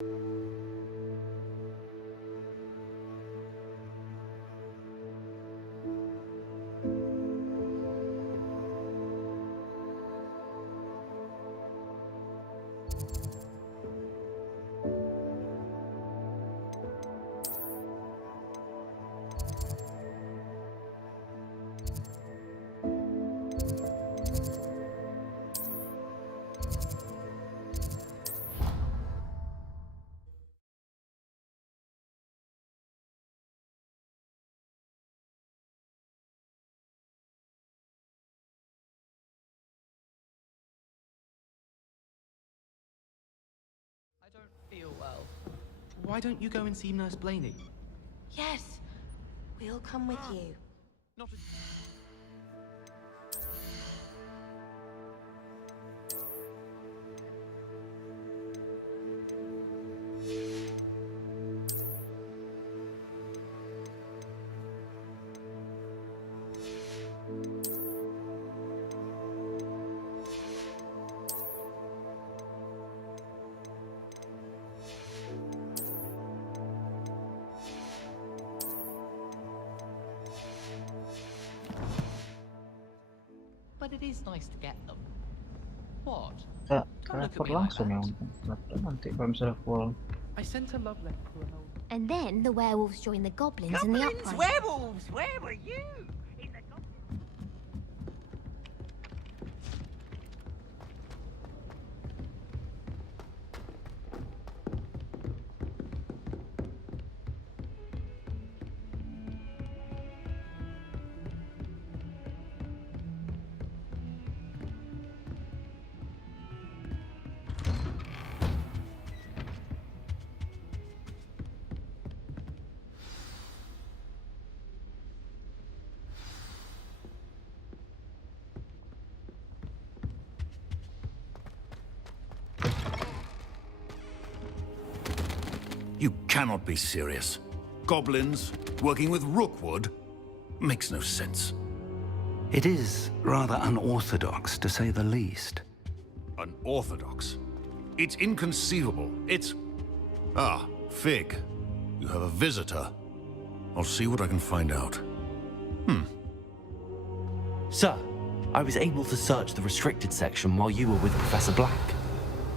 I don't feel well. Why don't you go and see Nurse Blaney? Yes, we'll come with you. Not a... But it is nice to get them. What? Ya, Don't look at teleport me like langsung ya that. mungkin. Nanti kalau misalnya full. I sent a love letter to an old... And then the werewolves join the goblins in the uprising. Werewolves! Where were you? In the You cannot be serious. Goblins working with Rookwood? Makes no sense. It is rather unorthodox, to say the least. Unorthodox? It's inconceivable. It's... Ah, Fig. You have a visitor. I'll see what I can find out. Sir, I was able to search the restricted section while you were with Professor Black.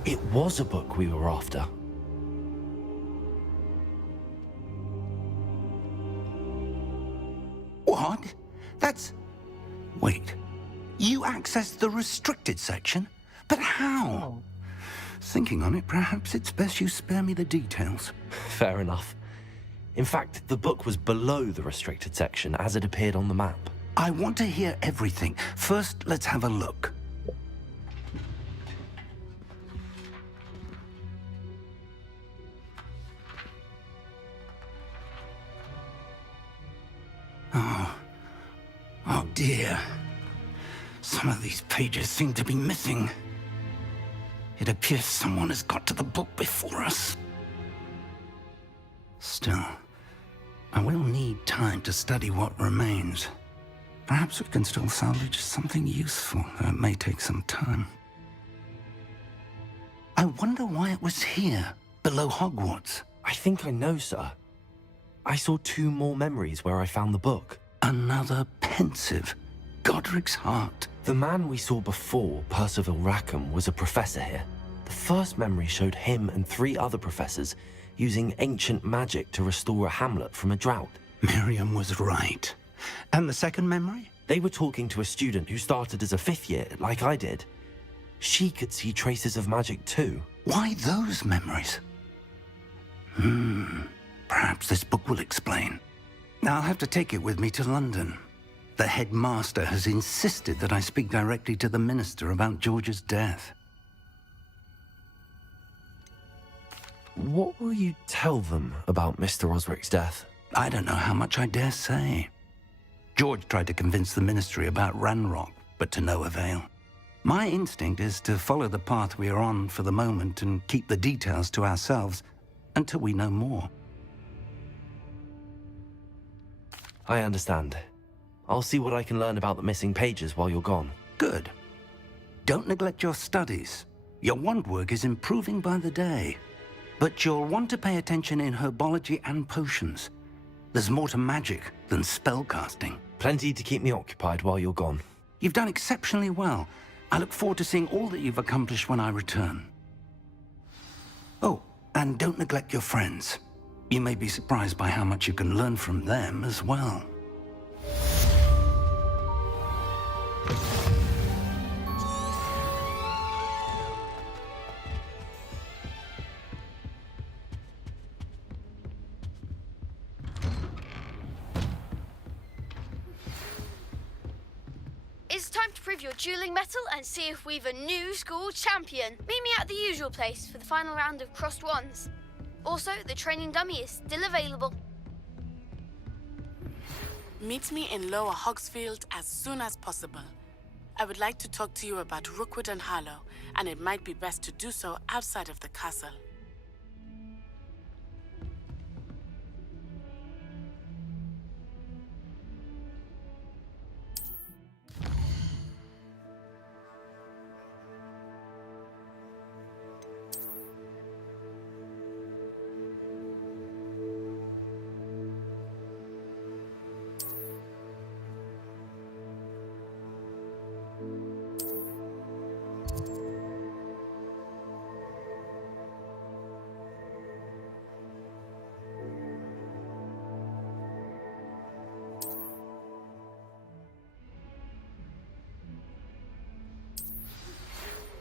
It was a book we were after. What? That's... Wait. You accessed the restricted section? But how? Thinking on it, perhaps it's best you spare me the details. Fair enough. In fact, the book was below the restricted section as it appeared on the map. I want to hear everything. First, let's have a look. Oh dear. Some of these pages seem to be missing. It appears someone has got to the book before us. Still, I will need time to study what remains. Perhaps we can still salvage something useful, though it may take some time. I wonder why it was here, below Hogwarts. I think I know, sir. I saw 2 more memories where I found the book. Another pensive. Godric's heart. The man we saw before, Percival Rackham, was a professor here. The first memory showed him and 3 other professors using ancient magic to restore a hamlet from a drought. Miriam was right. And the second memory? They were talking to a student who started as a 5th year, like I did. She could see traces of magic too. Why those memories? Perhaps this book will explain. I'll have to take it with me to London. The headmaster has insisted that I speak directly to the minister about George's death. What will you tell them about Mr. Osric's death? I don't know how much I dare say. George tried to convince the ministry about Ranrock, but to no avail. My instinct is to follow the path we are on for the moment and keep the details to ourselves until we know more. I understand. I'll see what I can learn about the missing pages while you're gone. Good. Don't neglect your studies. Your wand work is improving by the day. But you'll want to pay attention in herbology and potions. There's more to magic than spellcasting. Plenty to keep me occupied while you're gone. You've done exceptionally well. I look forward to seeing all that you've accomplished when I return. Oh, and don't neglect your friends. You may be surprised by how much you can learn from them as well. It's time to prove your dueling mettle and see if we've a new school champion. Meet me at the usual place for the final round of crossed wands. Also, the training dummy is still available. Meet me in Lower Hogsfield as soon as possible. I would like to talk to you about Rookwood and Harlow, and it might be best to do so outside of the castle.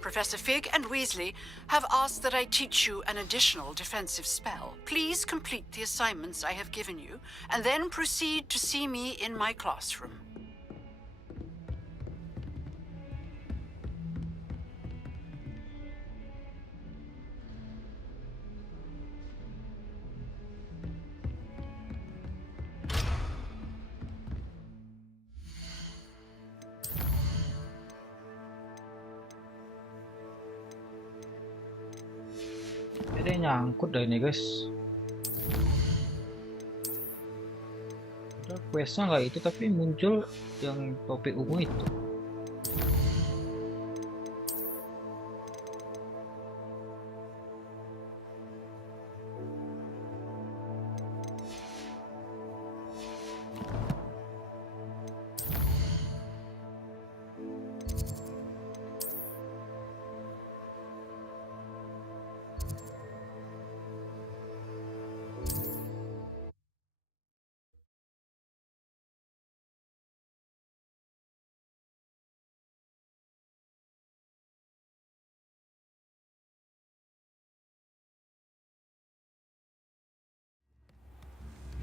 Professor Fig and Weasley have asked that I teach you an additional defensive spell. Please complete the assignments I have given you, and then proceed to see me in my classroom. Ini nyangkut deh ini guys. Udah questnya nggak itu tapi muncul yang topik ungu itu.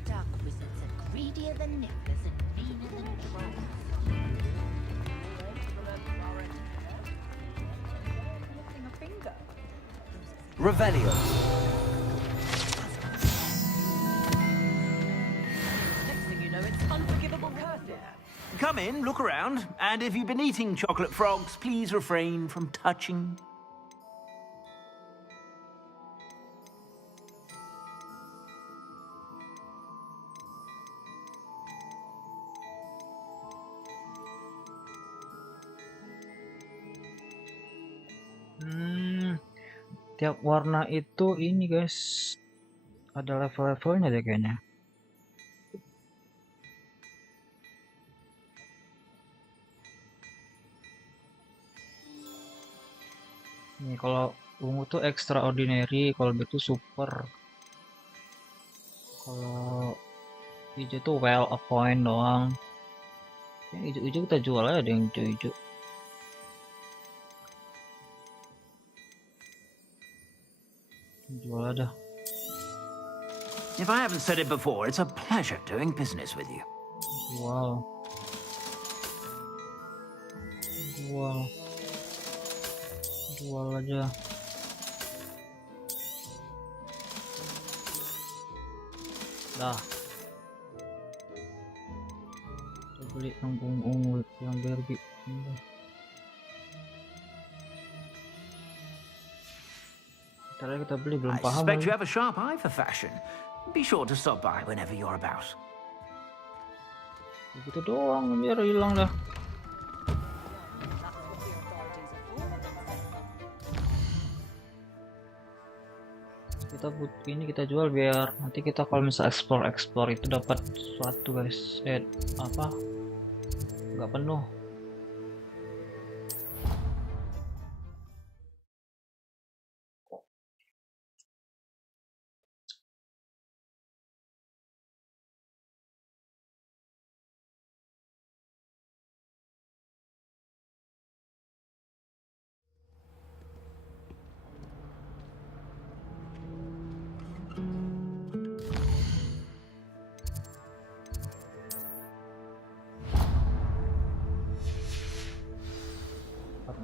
Dark wizards are greedier than knickers and meaner than trolls. Revelio. Next thing you know, it's unforgivable curses. Come in, look around, and if you've been eating chocolate frogs, please refrain from touching. Tiap warna itu ini guys ada level-levelnya deh kayaknya. Ini kalau ungu tuh extraordinary, kalau itu super. Kalau hijau tuh well a point doang. Yang hijau-hijau kita jual aja, ada yang hijau-hijau. Jual aja. If I haven't said it before, it's a pleasure doing business with you. Jual. Jual. Jual aja. Dah. Kita beli yang ungu, yang derby. Kita beli belum I paham. suspect you have a sharp eye for fashion. Be sure to stop by whenever you're about. Gitu doang biar hilang dah. Kita kita jual biar nanti kita kalau misal explore itu dapat sesuatu guys. Apa? Nggak penuh.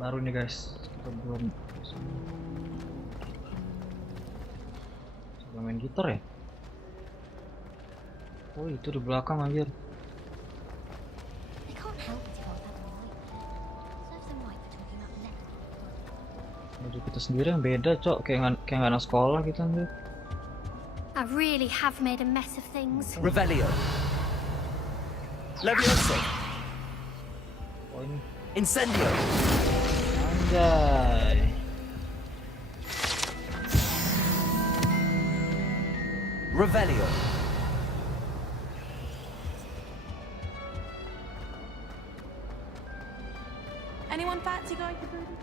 Baru nih guys, kita belum coba main gitar ya. Oh itu di belakang anjir. Baju kita sendiri yang beda cok, kayak nggak anak sekolah gitu anjir. I really have made a mess of things. Revelio. Levioso. Oh ini. Incendio. Anjay. Revelio. Anyone fancy going to booty?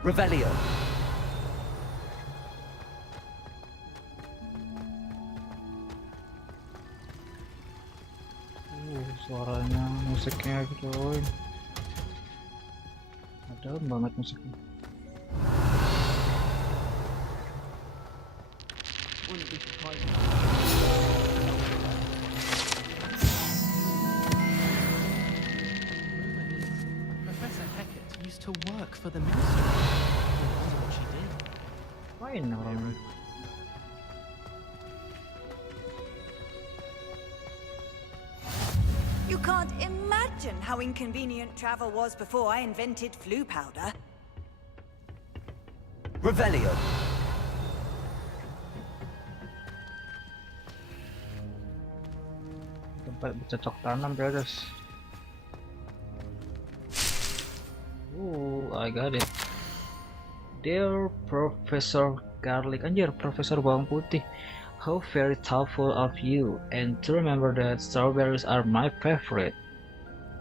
Revelio. Suaranya, musiknya gitu. Ada banget musiknya. Professor Hecat used to work for the ministry. That's what she did. Main orang. You can't imagine how inconvenient travel was before I invented flu powder. Revelio. Tempat bercocok tanam ya guys. I got it. Dear Professor Garlic, anjir, Profesor Bawang Putih. How very thoughtful of you, and to remember that strawberries are my favorite.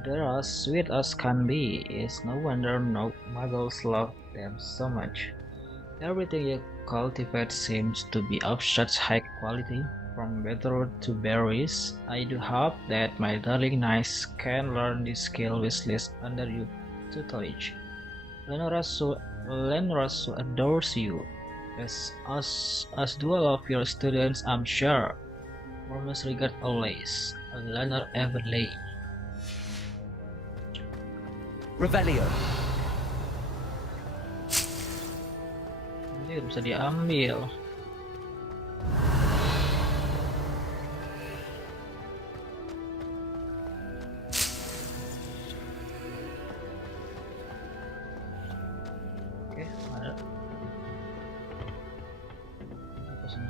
They're as sweet as can be. It's no wonder muggles love them so much. Everything you cultivate seems to be of such high quality, from beetroot to berries. I do hope that my darling niece can learn this skill with Liz under your tutelage. Lenora so adores you, as do all of your students, I'm sure. Warmest regard always, Lenor Everley. Revelio. Ini bisa diambil. Oke, ada. Apa sini?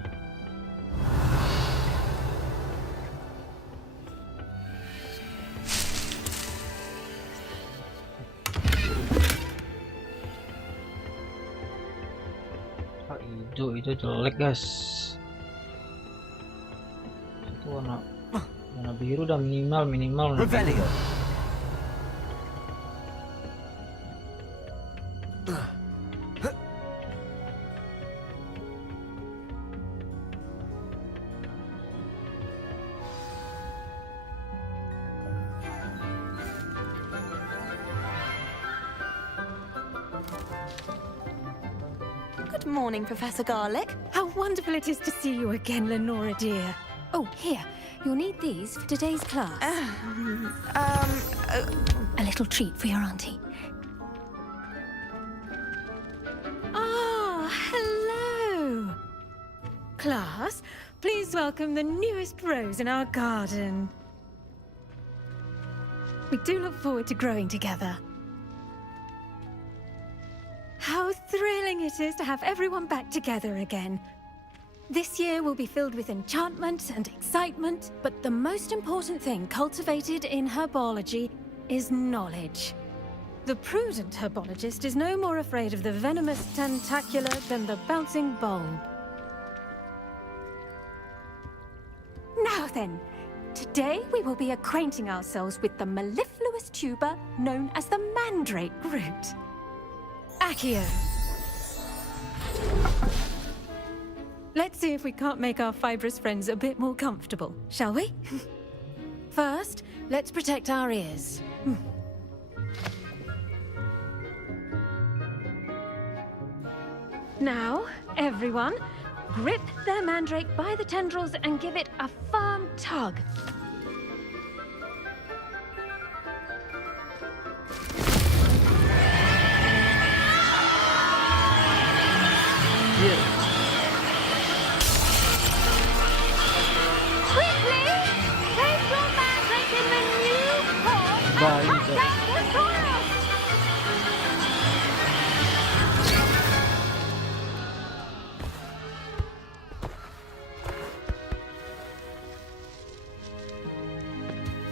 Itu jelek guys. Itu warna biru udah minimal. Revelio. Good morning, Professor Garlic. How wonderful it is to see you again, Lenora dear. Oh, here. You'll need these for today's class. A little treat for your auntie. Class, please welcome the newest rose in our garden. We do look forward to growing together. How thrilling it is to have everyone back together again. This year will be filled with enchantment and excitement, but the most important thing cultivated in herbology is knowledge. The prudent herbologist is no more afraid of the venomous tentacula than the bouncing bulb. Now then, today we will be acquainting ourselves with the mellifluous tuber known as the mandrake root. Accio. Let's see if we can't make our fibrous friends a bit more comfortable, shall we? First, let's protect our ears. Now, everyone, grip their mandrake by the tendrils and give it a firm tug. Quickly! Place your mandrake in the new pot and cut out the soil!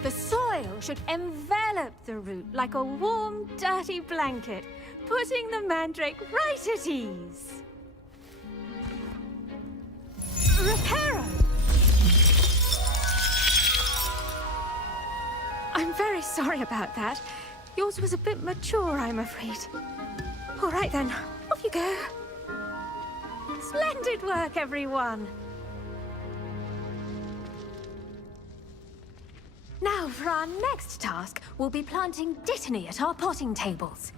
The soil should envelop the root like a warm, dirty blanket, putting the mandrake right at ease. Reparo! I'm very sorry about that. Yours was a bit mature, I'm afraid. All right then, off you go. Splendid work, everyone. Now, for our next task, we'll be planting dittany at our potting tables.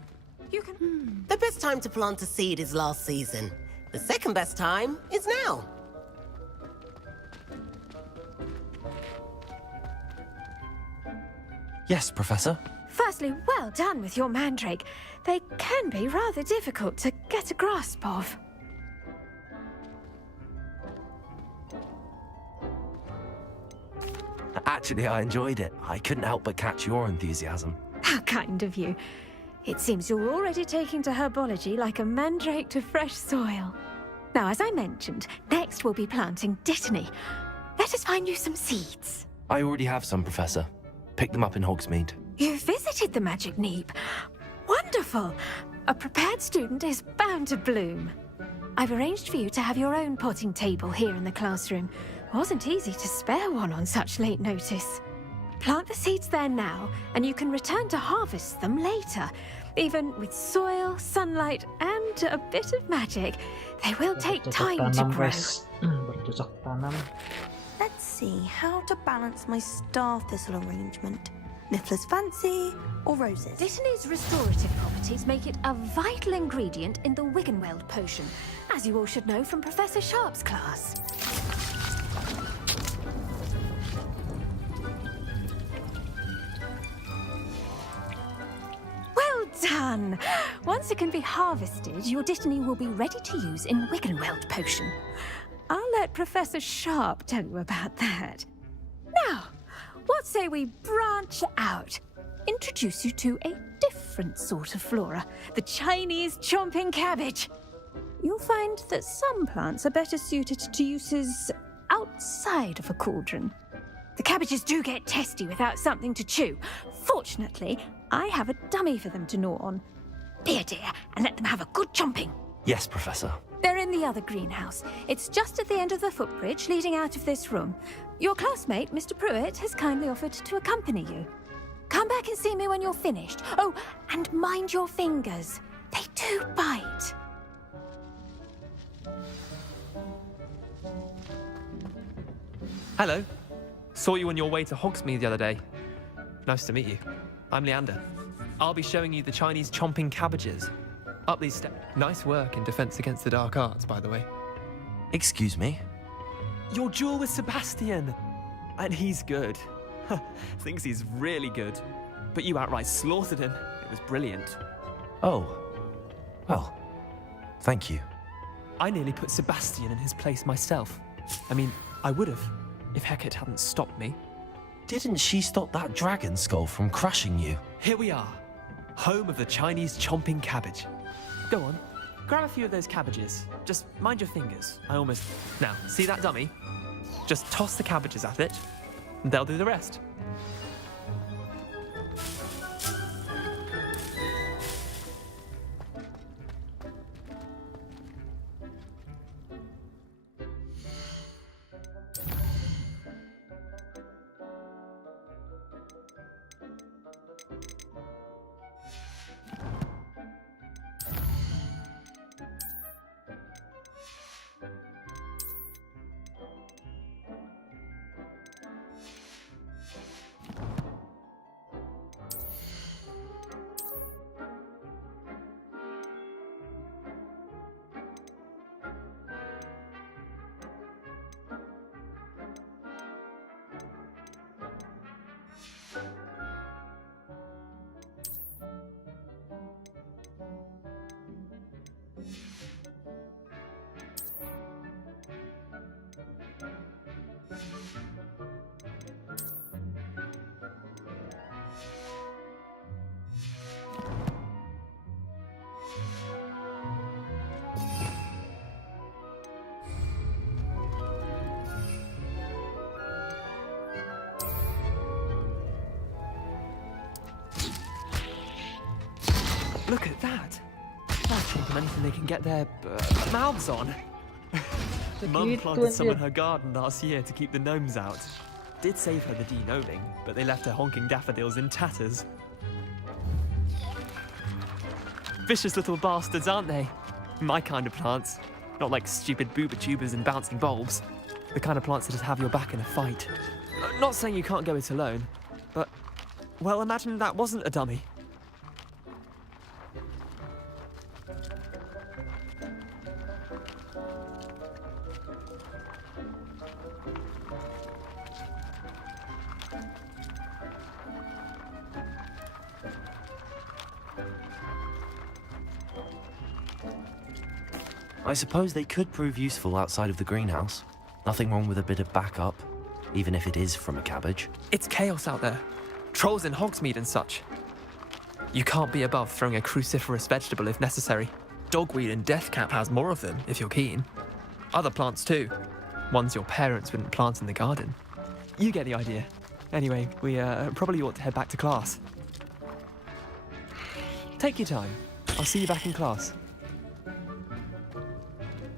You can... The best time to plant a seed is last season. The second best time is now. Yes, Professor? Firstly, well done with your mandrake. They can be rather difficult to get a grasp of. Actually, I enjoyed it. I couldn't help but catch your enthusiasm. How kind of you. It seems you're already taking to herbology like a mandrake to fresh soil. Now, as I mentioned, next we'll be planting dittany. Let us find you some seeds. I already have some, Professor. Picked them up in Hogsmeade. You visited the Magic Neep. Wonderful! A prepared student is bound to bloom. I've arranged for you to have your own potting table here in the classroom. Wasn't easy to spare one on such late notice. Plant the seeds there now, and you can return to harvest them later. Even with soil, sunlight, and a bit of magic, they will take time to grow. Bercocok tanam. Let's see how to balance my star thistle arrangement. Niffler's fancy or roses? Dittany's restorative properties make it a vital ingredient in the Wiggenweld potion, as you all should know from Professor Sharp's class. Well done! Once it can be harvested, your dittany will be ready to use in Wiggenweld potion. I'll let Professor Sharp tell you about that. Now, what say we branch out? Introduce you to a different sort of flora, the Chinese chomping cabbage. You'll find that some plants are better suited to uses outside of a cauldron. The cabbages do get testy without something to chew. Fortunately, I have a dummy for them to gnaw on. Be a dear and let them have a good chomping. Yes, Professor. They're in the other greenhouse. It's just at the end of the footbridge leading out of this room. Your classmate, Mr. Pruitt, has kindly offered to accompany you. Come back and see me when you're finished. Oh, and mind your fingers. They do bite. Hello. Saw you on your way to Hogsmeade the other day. Nice to meet you. I'm Leander. I'll be showing you the Chinese chomping cabbages. Up these steps. Nice work in Defense Against the Dark Arts, by the way. Excuse me? Your duel with Sebastian. And he's good. Thinks he's really good. But you outright slaughtered him. It was brilliant. Oh. Well, thank you. I nearly put Sebastian in his place myself. I mean, I would have, if Hecate hadn't stopped me. Didn't she stop that dragon skull from crushing you? Here we are, home of the Chinese chomping cabbage. Go on, grab a few of those cabbages. Just mind your fingers. Now, see that dummy? Just toss the cabbages at it, and they'll do the rest. Look at that! That's chomping anything they can get their mouths on. Mum planted some in her garden last year to keep the gnomes out. Did save her the de-gnoming, but they left her honking daffodils in tatters. Vicious little bastards, aren't they? My kind of plants. Not like stupid booba tubers and bouncing bulbs. The kind of plants that just have your back in a fight. Not saying you can't go it alone, but, well, imagine that wasn't a dummy. I suppose they could prove useful outside of the greenhouse. Nothing wrong with a bit of backup, even if it is from a cabbage. It's chaos out there. Trolls in Hogsmeade and such. You can't be above throwing a cruciferous vegetable if necessary. Dogweed and deathcap has more of them, if you're keen. Other plants too. Ones your parents wouldn't plant in the garden. You get the idea. Anyway, we probably ought to head back to class. Take your time. I'll see you back in class.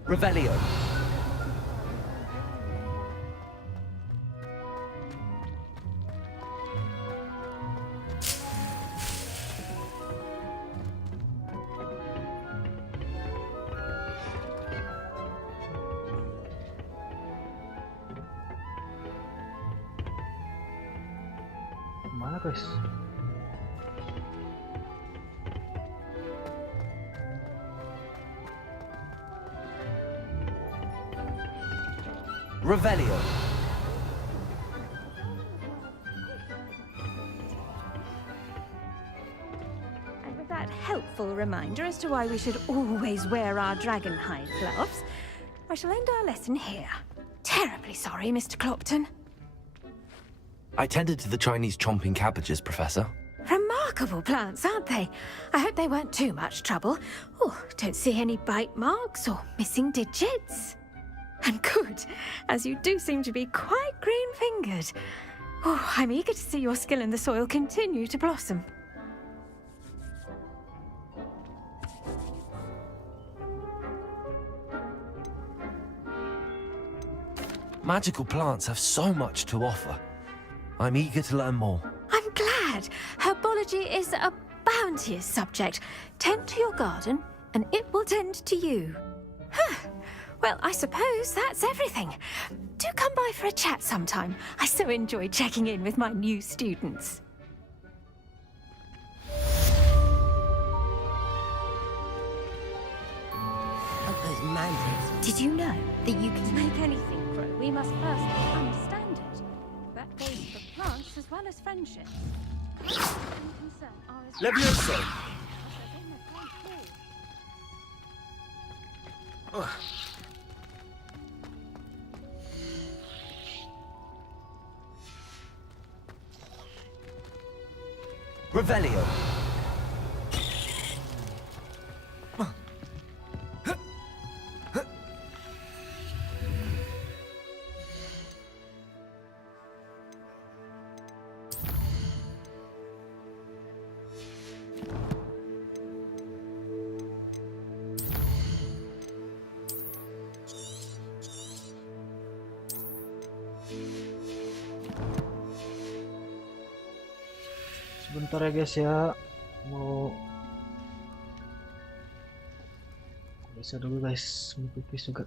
Revelio. Mana guys? Revelio. And with that helpful reminder as to why we should always wear our dragon hide gloves, I shall end our lesson here. Terribly sorry, Mr. Clopton. I tended to the Chinese chomping cabbages, Professor. Remarkable plants, aren't they? I hope they weren't too much trouble. Oh, don't see any bite marks or missing digits. And good, as you do seem to be quite green-fingered. Oh, I'm eager to see your skill in the soil continue to blossom. Magical plants have so much to offer. I'm eager to learn more. I'm glad. Herbology is a bounteous subject. Tend to your garden, and it will tend to you. Huh. Well, I suppose that's everything. Do come by for a chat sometime. I so enjoy checking in with my new students. Oh, those mandrakes. Did you know that you can make anything grow? We must first understand it. That goes for plants as well as friendships. Levioso. Revelio. Sebentar ya guys ya, mau bisa dulu guys, mau pipis juga.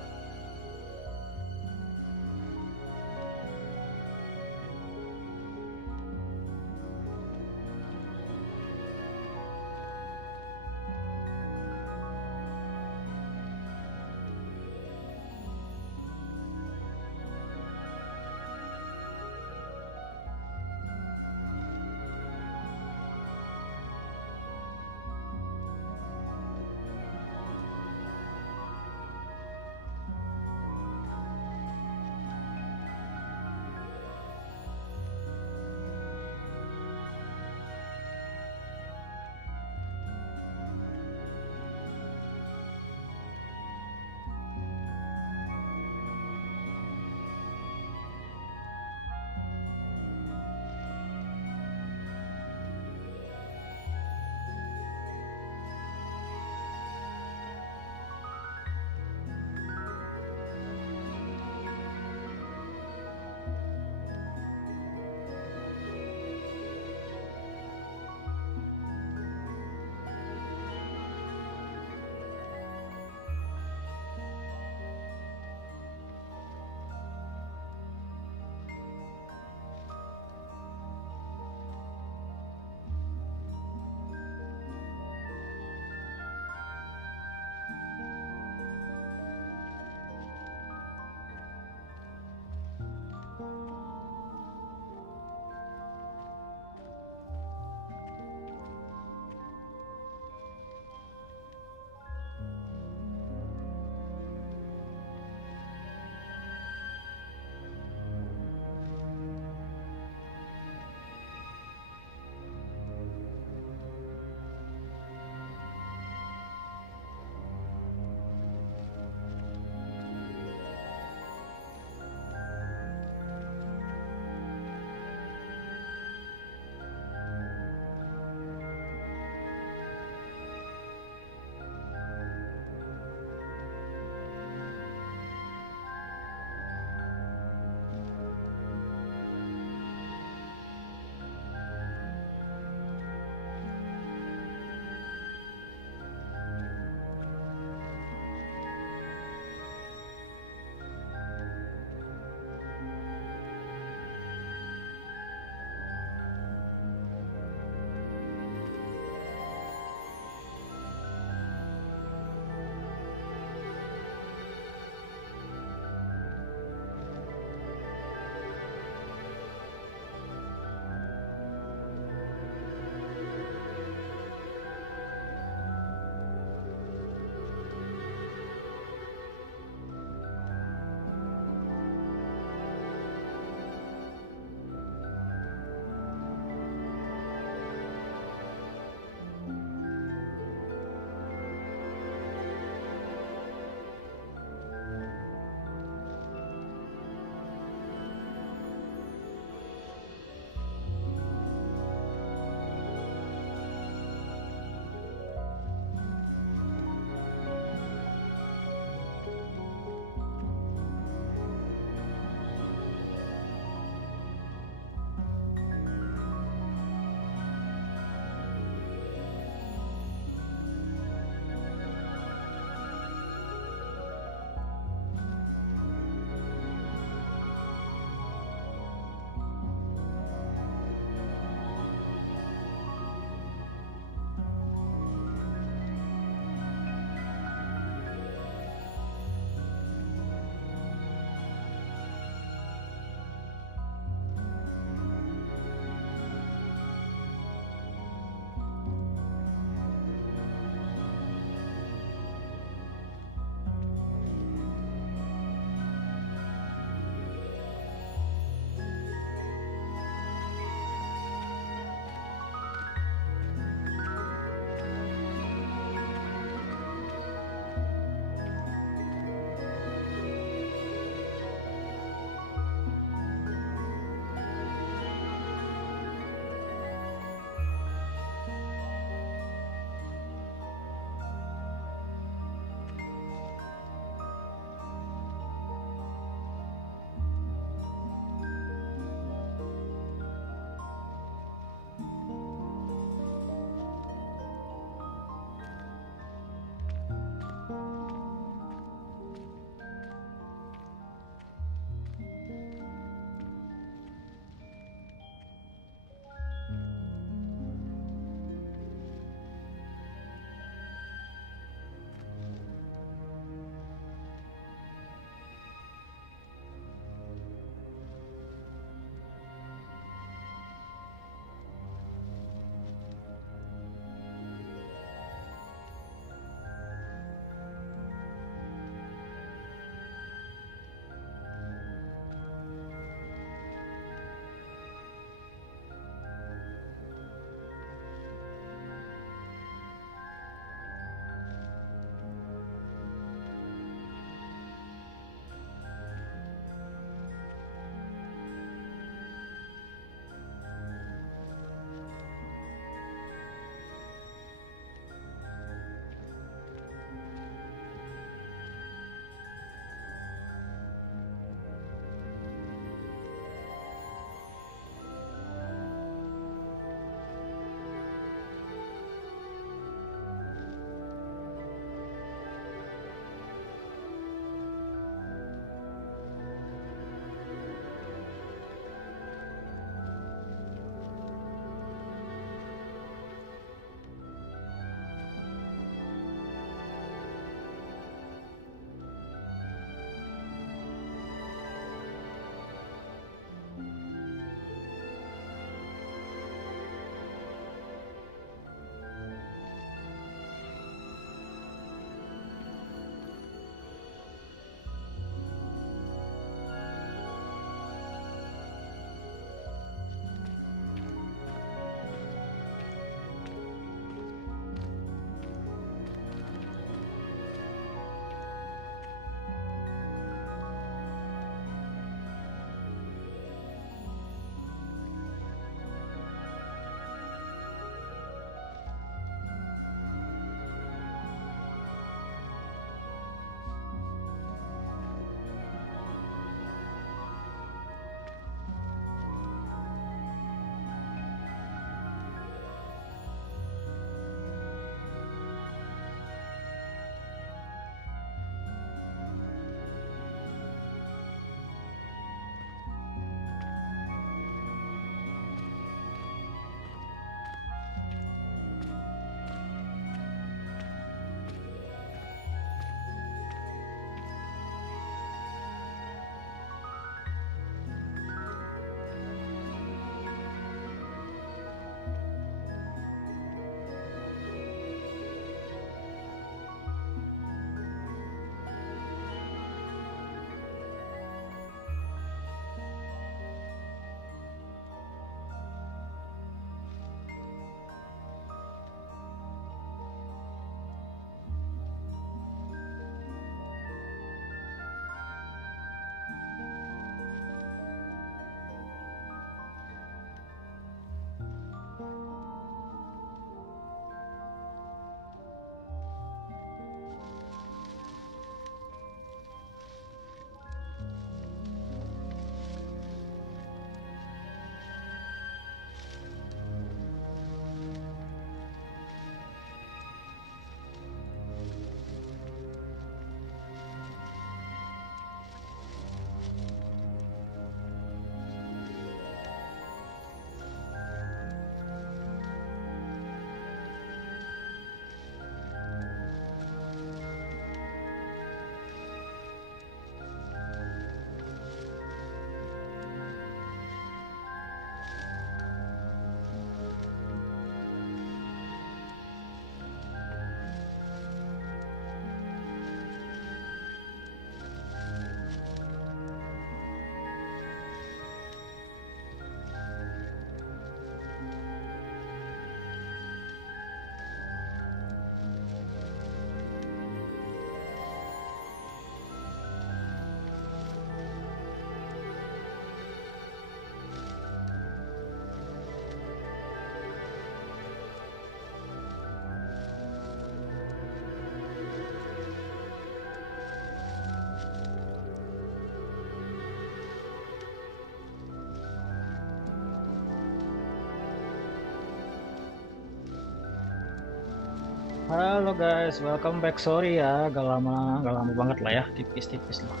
Halo guys, welcome back. Sorry ya, gak lama banget lah ya, tipis-tipis lah.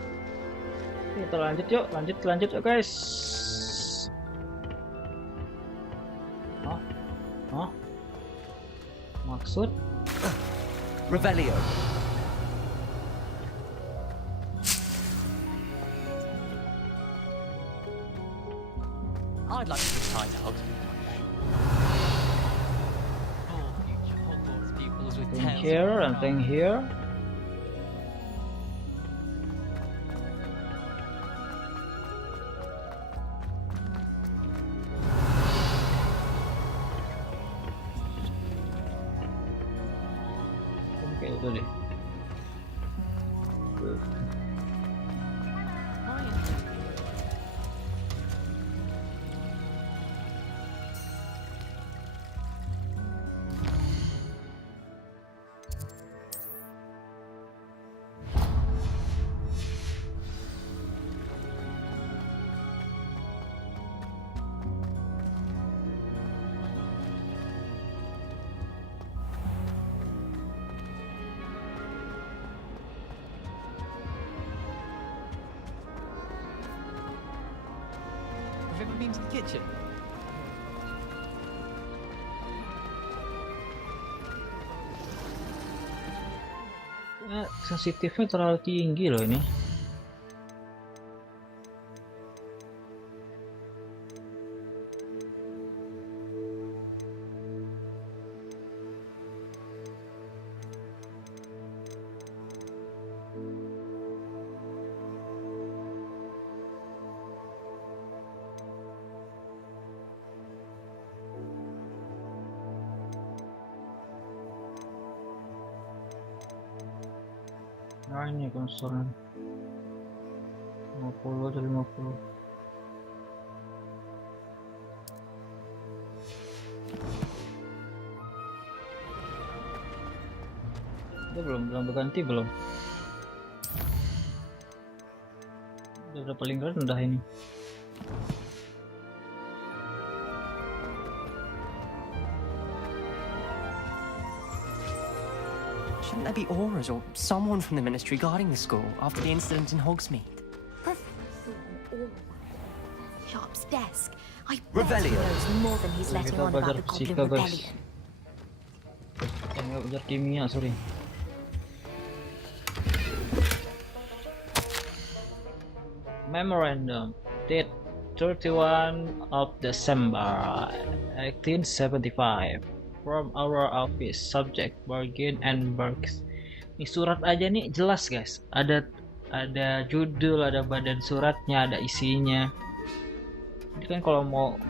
Kita lanjut yuk guys. Hah? Maksud? Revelio. I'd like to retire to Hogsmeade one day. All future Hogwarts pupils with Thing tales here of and thing here. Kayak itu deh. Have you ever been to the kitchen? Sensitifnya terlalu tinggi loh ini. Nah ini konsolnya 50 atau 50. Dia belum berganti belum? Udah paling rendah ini. Shouldn't there be auras or someone from the Ministry guarding the school after the incident in Hogsmeade? Sharp's desk. I bet he Revelio. knows more than he's letting Kita on about belajar the Goblin fisika guys. Rebellion. Nggak belajar kimia, sorry. Memorandum, date 31 of December 1875. From our office, subject Bargain and Burks. Ini surat aja nih jelas guys. Ada judul, ada badan suratnya, ada isinya. Jadi kan kalau mau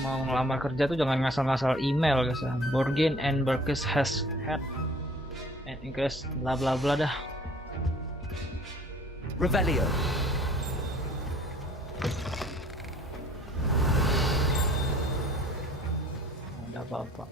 ngelamar kerja tuh jangan ngasal-ngasal email guys. Bargain and Burks has had and increase bla bla bla dah. Revelio. Ada apa-apa.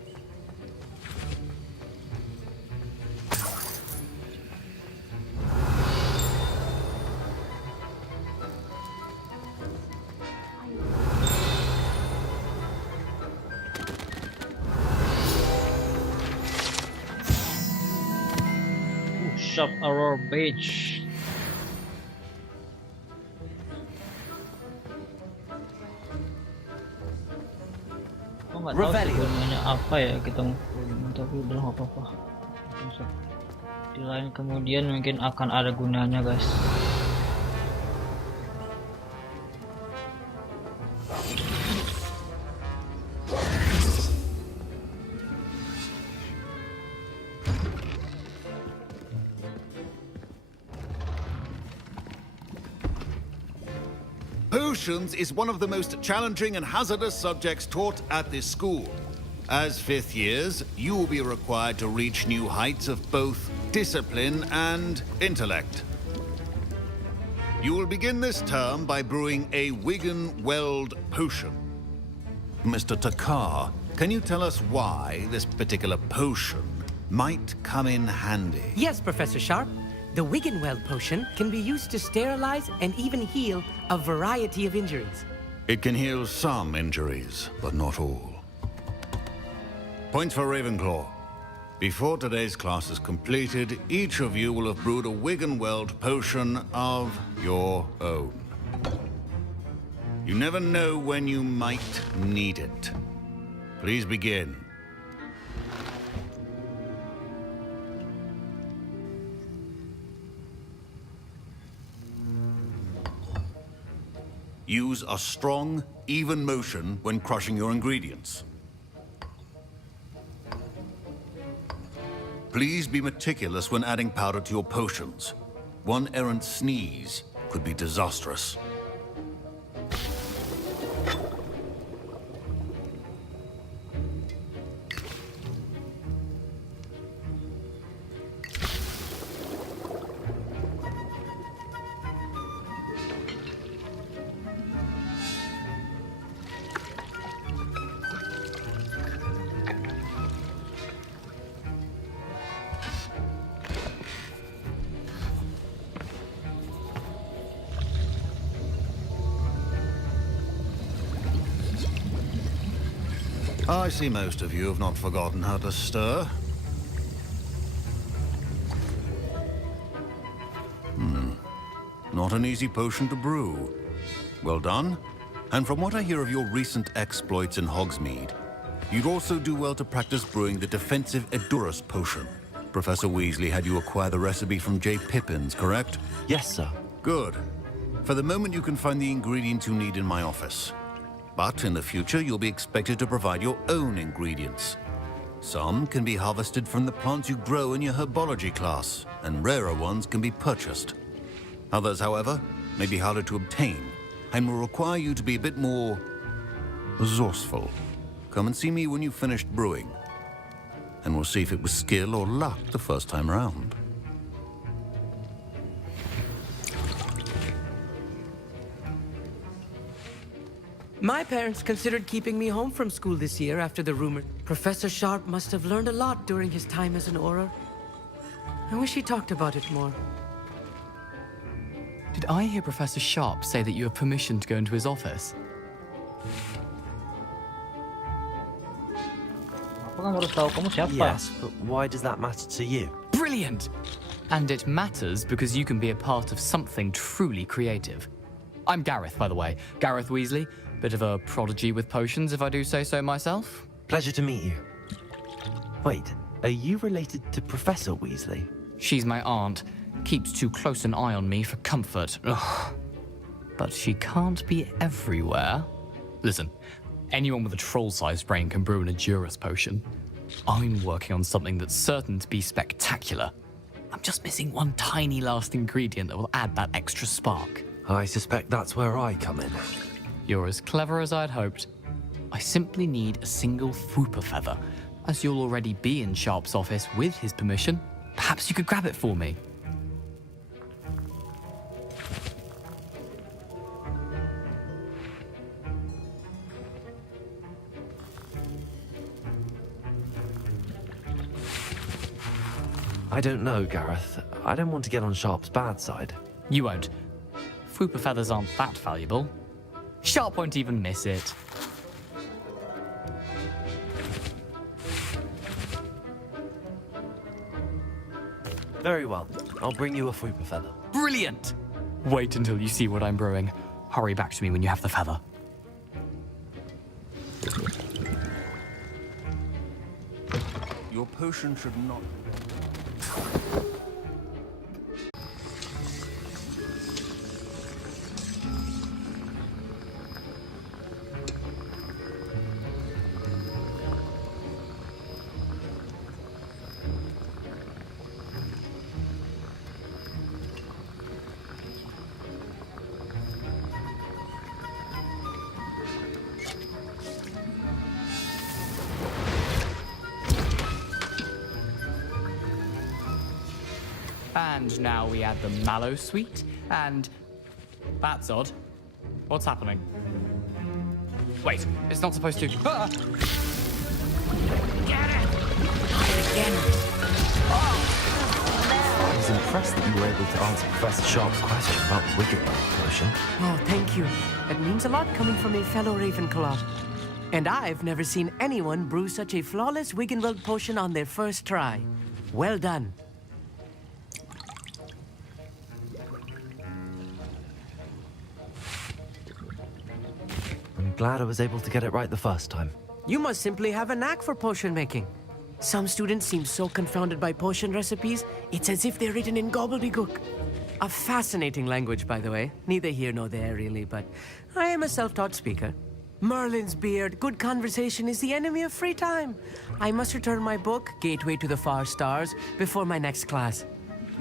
Shop Aurora Beach. Aku nggak tahu sebenarnya apa ya kita ngumpulin, tapi udah nggak apa-apa. Di lain kemudian mungkin akan ada gunanya guys. Potions is one of the most challenging and hazardous subjects taught at this school. As fifth years, you will be required to reach new heights of both discipline and intellect. You will begin this term by brewing a Wigan-Weld potion. Mr. Takar, can you tell us why this particular potion might come in handy? Yes, Professor Sharp. The Wigan-Weld potion can be used to sterilize and even heal a variety of injuries. It can heal some injuries, but not all. Points for Ravenclaw. Before today's class is completed, each of you will have brewed a Wiggenweld potion of your own. You never know when you might need it. Please begin. Use a strong, even motion when crushing your ingredients. Please be meticulous when adding powder to your potions. One errant sneeze could be disastrous. I see most of you have not forgotten how to stir. Not an easy potion to brew. Well done. And from what I hear of your recent exploits in Hogsmeade, you'd also do well to practice brewing the defensive Edurus potion. Professor Weasley had you acquire the recipe from J. Pippins, correct? Yes, sir. Good. For the moment, you can find the ingredients you need in my office. But in the future, you'll be expected to provide your own ingredients. Some can be harvested from the plants you grow in your herbology class, and rarer ones can be purchased. Others, however, may be harder to obtain, and will require you to be a bit more resourceful. Come and see me when you've finished brewing, and we'll see if it was skill or luck the first time around. My parents considered keeping me home from school this year after the rumor. Professor Sharp must have learned a lot during his time as an Auror. I wish he talked about it more. Did I hear Professor Sharp say that you have permission to go into his office? Yes, but why does that matter to you? Brilliant! And it matters because you can be a part of something truly creative. I'm Gareth, by the way. Gareth Weasley. Bit of a prodigy with potions, if I do say so myself. Pleasure to meet you. Wait, are you related to Professor Weasley? She's my aunt. Keeps too close an eye on me for comfort. Ugh. But she can't be everywhere. Listen, anyone with a troll-sized brain can brew an Edurus potion. I'm working on something that's certain to be spectacular. I'm just missing one tiny last ingredient that will add that extra spark. I suspect that's where I come in. You're as clever as I'd hoped. I simply need a single Fwooper feather. As you'll already be in Sharp's office with his permission, perhaps you could grab it for me. I don't know, Gareth. I don't want to get on Sharp's bad side. You won't. Fwooper feathers aren't that valuable. Sharp won't even miss it. Very well. I'll bring you a Fwooper feather. Brilliant! Wait until you see what I'm brewing. Hurry back to me when you have the feather. Your potion should not... And now we add the mallow sweet, and... That's odd. What's happening? Wait, it's not supposed to... Ah! Get it! Again. I was impressed that you were able to answer Professor Sharp's question about the Wiggenweld potion. Oh, thank you. It means a lot coming from a fellow Ravenclaw. And I've never seen anyone brew such a flawless Wiggenweld potion on their first try. Well done. I'm glad I was able to get it right the first time. You must simply have a knack for potion making. Some students seem so confounded by potion recipes, it's as if they're written in gobbledygook. A fascinating language, by the way. Neither here nor there, really, but I am a self-taught speaker. Merlin's beard, good conversation is the enemy of free time. I must return my book, Gateway to the Far Stars, before my next class.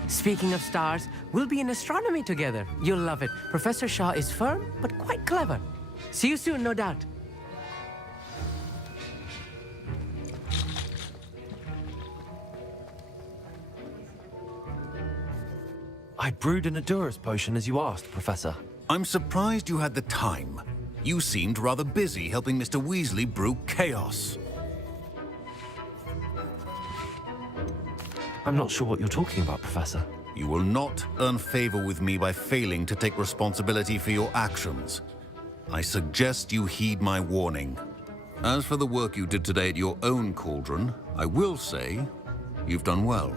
Speaking of stars, we'll be in astronomy together. You'll love it. Professor Shaw is firm, but quite clever. See you soon, no doubt. I brewed an Adurus potion as you asked, Professor. I'm surprised you had the time. You seemed rather busy helping Mr. Weasley brew chaos. I'm not sure what you're talking about, Professor. You will not earn favor with me by failing to take responsibility for your actions. I suggest you heed my warning. As for the work you did today at your own cauldron, I will say you've done well.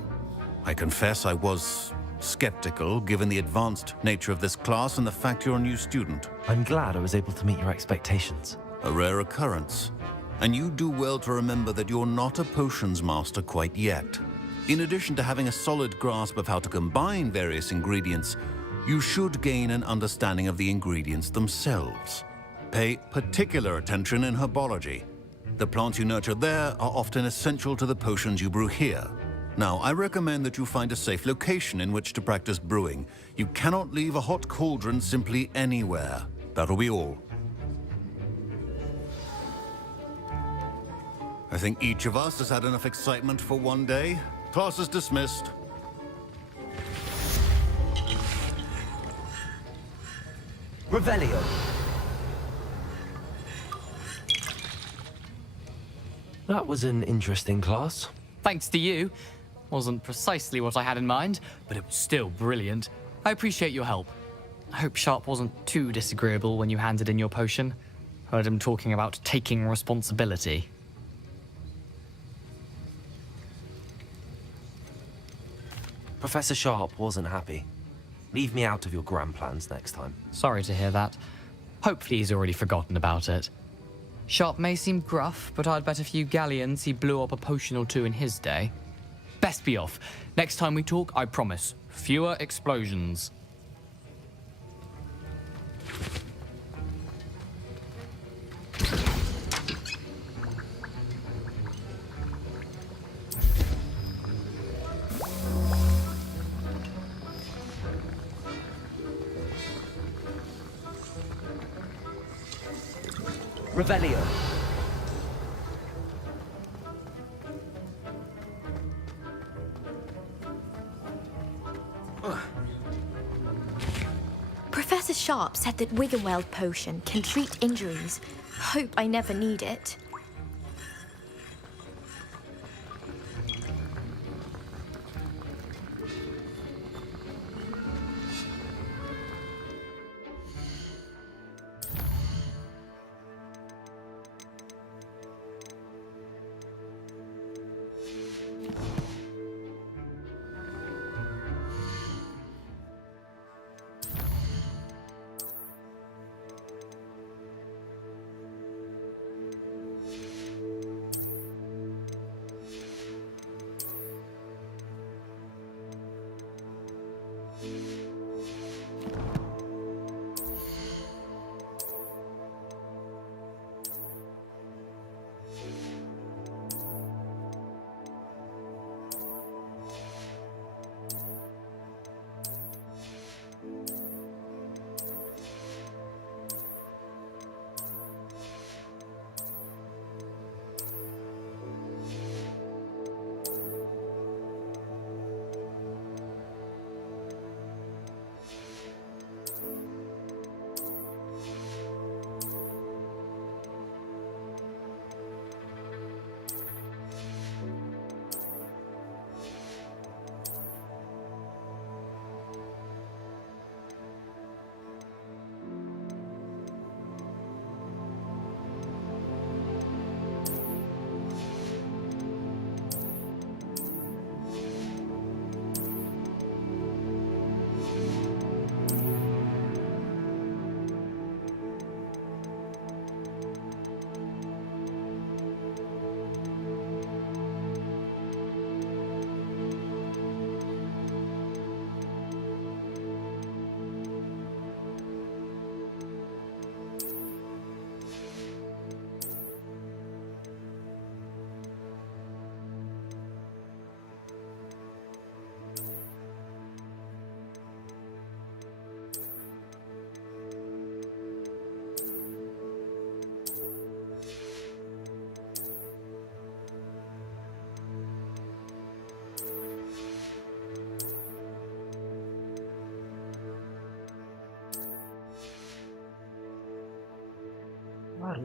I confess I was skeptical given the advanced nature of this class and the fact you're a new student. I'm glad I was able to meet your expectations. A rare occurrence. And you do well to remember that you're not a potions master quite yet. In addition to having a solid grasp of how to combine various ingredients, you should gain an understanding of the ingredients themselves. Pay particular attention in herbology. The plants you nurture there are often essential to the potions you brew here. Now, I recommend that you find a safe location in which to practice brewing. You cannot leave a hot cauldron simply anywhere. That'll be all. I think each of us has had enough excitement for one day. Class is dismissed. Revelio. That was an interesting class. Thanks to you. Wasn't precisely what I had in mind, but it was still brilliant. I appreciate your help. I hope Sharp wasn't too disagreeable when you handed in your potion. Heard him talking about taking responsibility. Professor Sharp wasn't happy. Leave me out of your grand plans next time. Sorry to hear that. Hopefully he's already forgotten about it. Sharp may seem gruff, but I'd bet a few galleons he blew up a potion or two in his day. Best be off. Next time we talk, I promise, fewer explosions. Revelio. Professor Sharp said that Wiggenweld potion can treat injuries. Hope I never need it.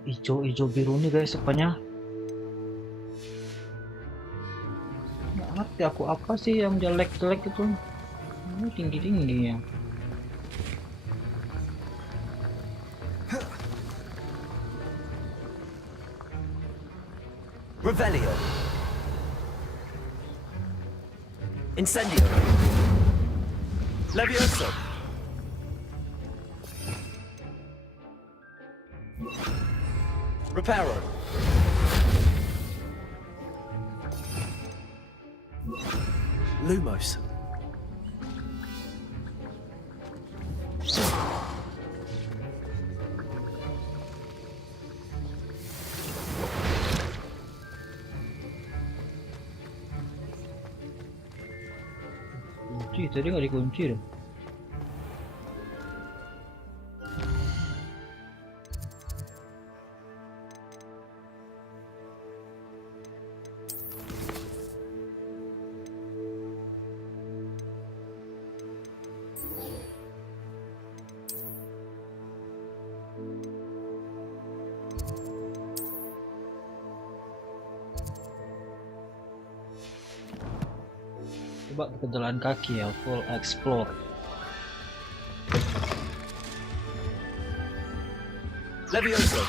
Hijau biru nih guys apanya? Nggak ngerti aku apa sih yang jelek-jelek itu. Ini tinggi-tinggi ya. Revelio. Incendio. Levioso. Reparo. Lumos. Kunci, tadi nggak dikunci deh. Coba kita jalan kaki ya, full explore. Levioso.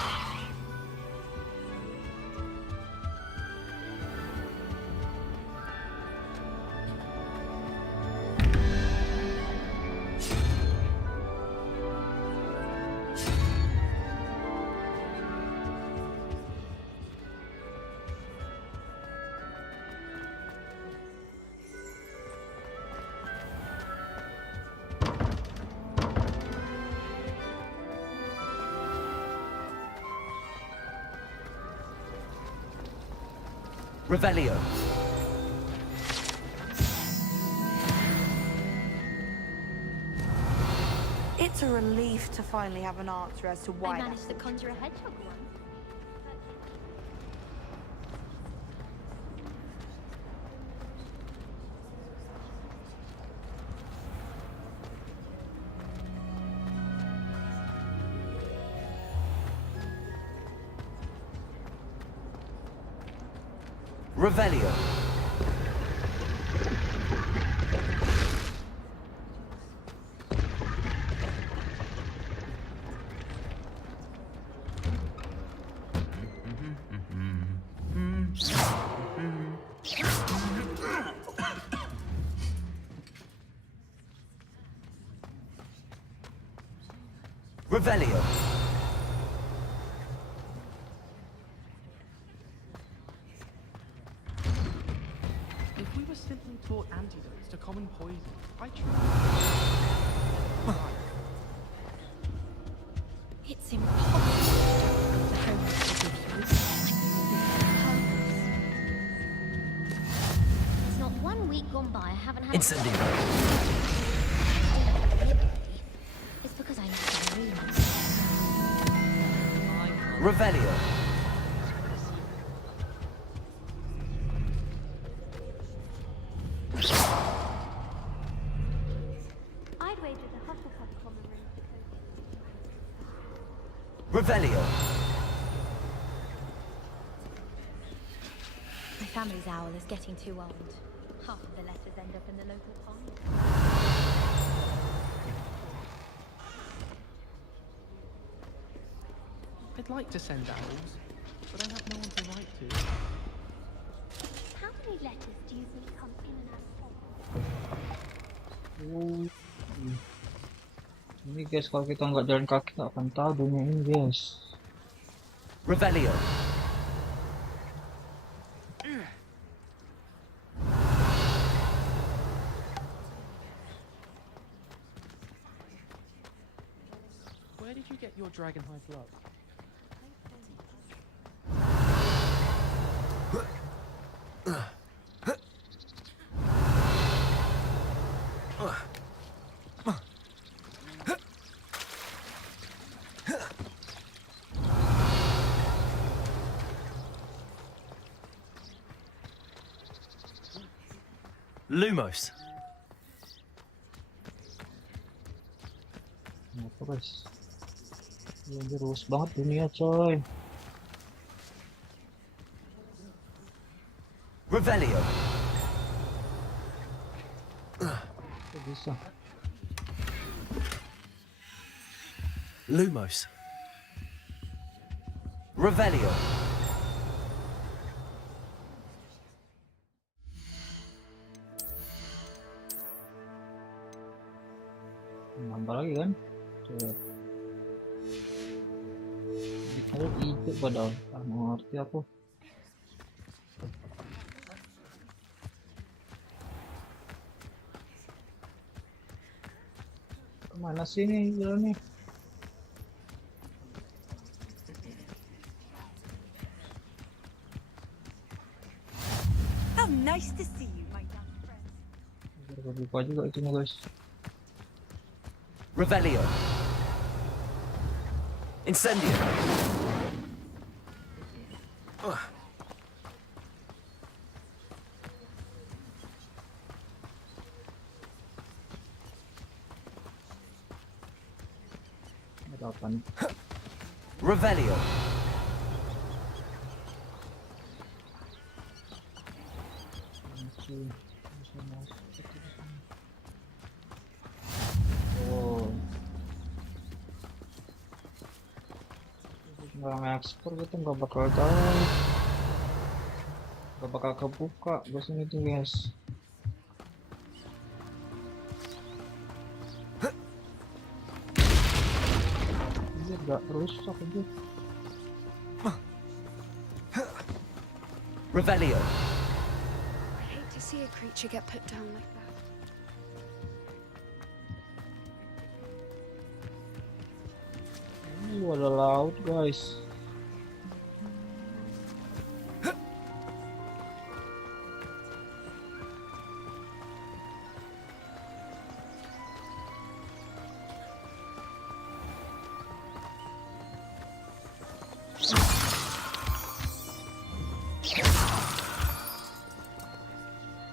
Revelio. It's a relief to finally have an answer as to why I managed to conjure a hedgehog once. Revelio. Revelio. If we were simply taught antidotes to common poison, I It's impossible to home It's not 1 week gone by I haven't had Incendio. It's because I need to room. Revelio. I'd wager the Hufflepuff on the room. Revelio. My family's owl is getting too old. Half of the letters end up in the local pond. I'd like to send owls, but I have no one to write to. How many letters do you think come in and out of Ini guys, kalau kita nggak jalan kaki nggak akan tahu dunia ini guys. Revelio. Where did you get your dragon hide glove? Lumos. Apa guys? Ini rules banget dunia coy. Revelio. Bisa. Lumos. Revelio. Nambah lagi kan? Coba. Ada ide padahal. Mau ngerti aku. Kemana sih nih jalannya? How nice to see you, my young friend. Lupa juga itu nih guys. Revelio. Incendio. Ada apa nih? Revelio. Oh. Nggak ngekspor gitu nggak bakal tahu. Nggak bakal kebuka guys ini tuh guys. Ini nggak rusak aja. Revelio. I hate to see a creature get put down like that. Ini ada laut guys.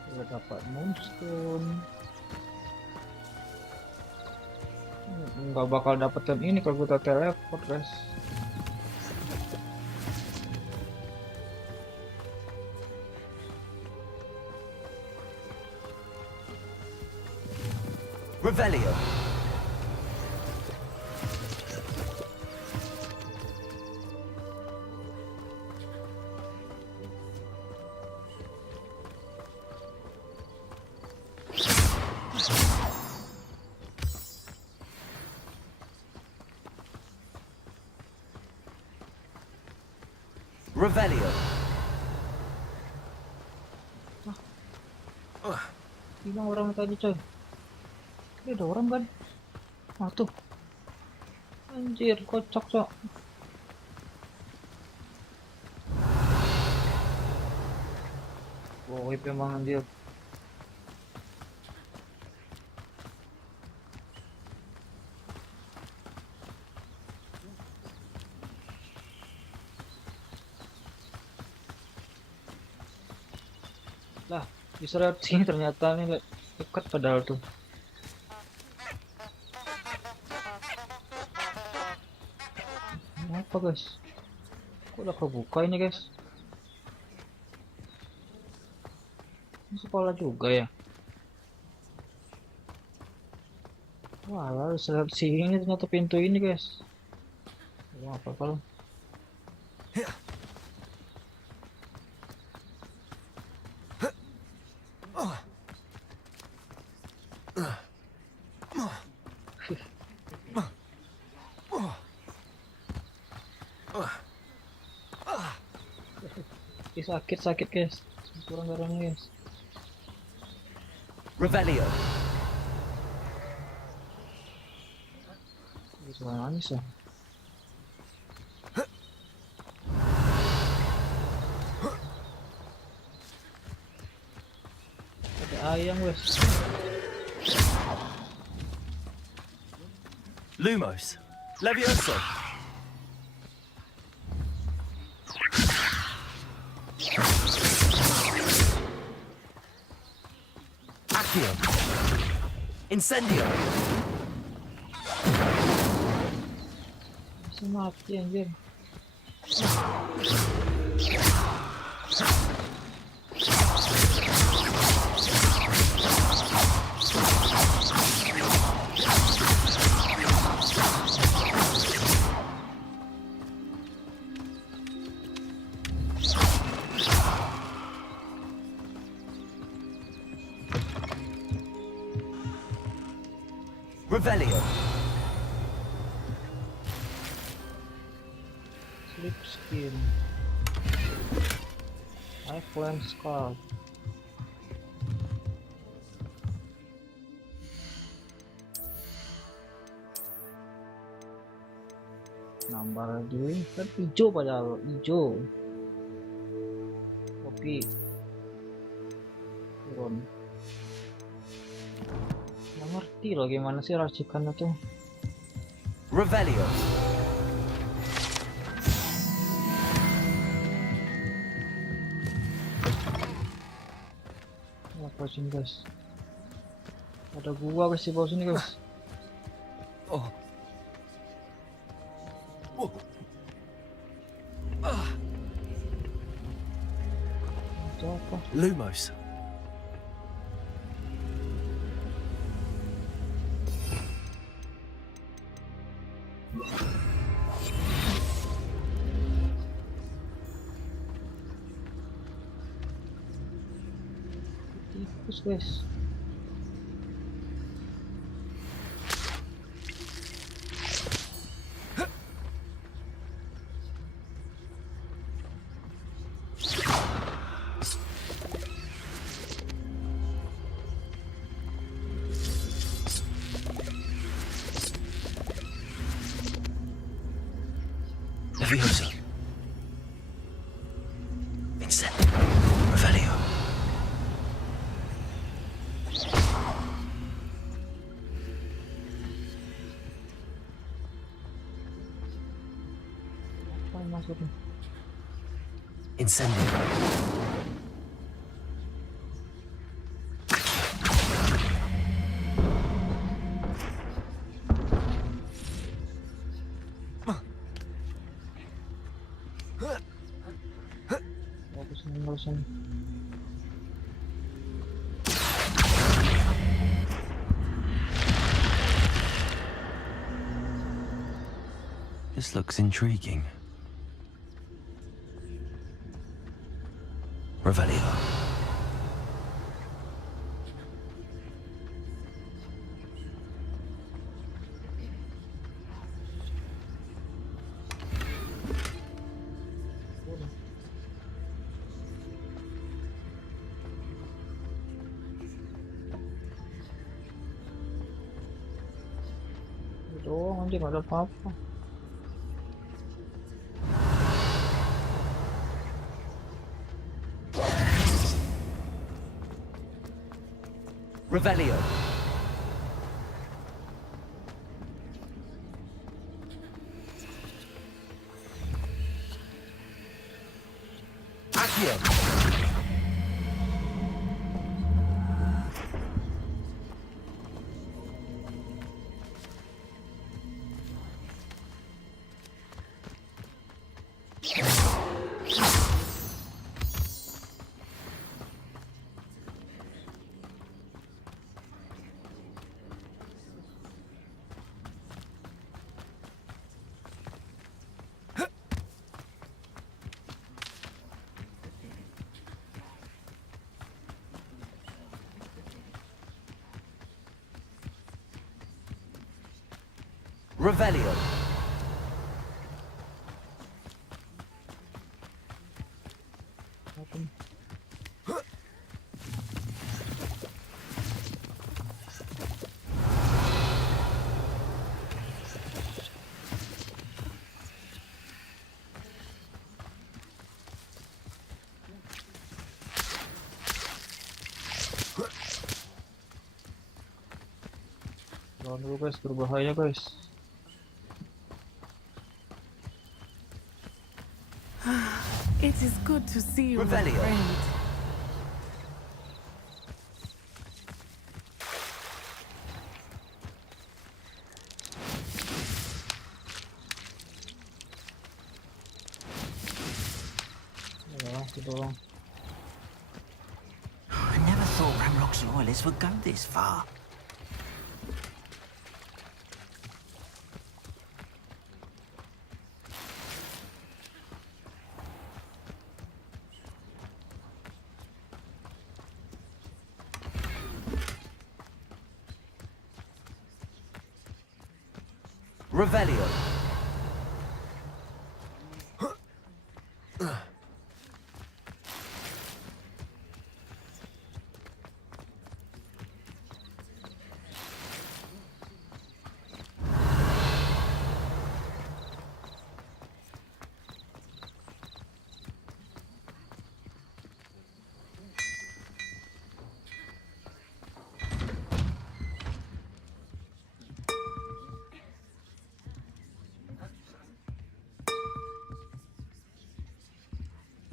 Kita dapat moonstone. Nggak bakal dapetin ini kalau kita teleport guys. Revelio. Revelio. Hilang orang tadi coy. Ini ada orang kan? Ah tuh. Anjir kocak cok. Wow, IP emang anjir. Lah, bisa lihat sini ternyata nih dekat padahal tuh. Ini apa guys? Kok udah kebuka ini guys? Ini sekolah juga ya? Wah, lalu bisa lihat sini ternyata pintu ini guys. Wah, apa kalau? Sakit guys, kurang darahnya guys. Revelio. Bisa nangis ya. Ada ayam guys. Lumos. Levioso. Accio. Incendio. Bisa mati anjir. Revelio. Sleep skin. I flame scarf. Nambah lagi kan hijau padahal hijau. Oke. Turun. Nggak ngerti loh gimana sih racikannya tuh. Revelio. Apa sih guys? Ada gua guys di bawah sini guys. Oh. Lumos. Tikus guys. Leviosa. Vincent. Revelio. Apa yang maksudnya? Incendio. Bagusan. This looks intriguing. Revelio. Doang anjir nggak ada apa-apa. Revelio. Accio. Revelio. Lawan dulu guys, berbahaya guys. It is good to see you, my Revelio. friend. I never thought Ramrock's loyalists would go this far. Revelio.